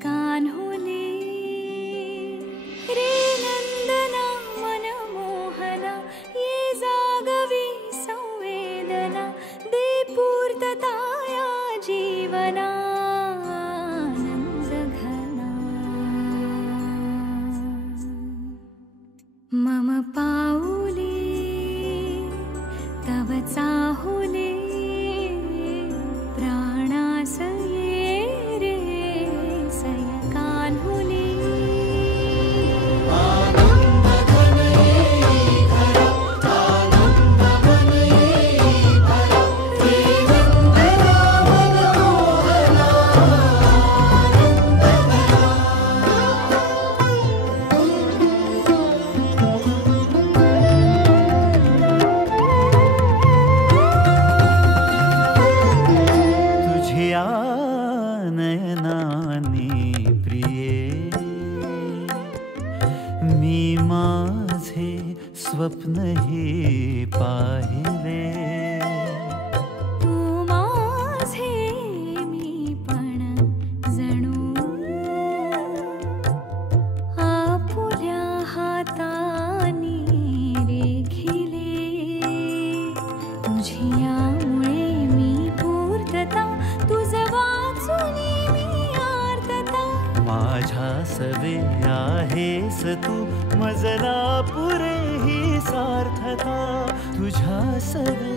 कान्हुले रे नंदना मनमोहना ये जागवी संवेदना दे पूर्तता या जीवना आनंदघना मम पाऊले तव चाहुले स्वप्न हे पाहिले तू माझे मी पण जणू आपुल्या हातानी रेखिले तुझ्यामुळे मी पूर्तता तुझ वाचुनी मी आर्तता माझ्या सवे आहेस तू मजला पुरे ही सार्थता तुझ्या सवे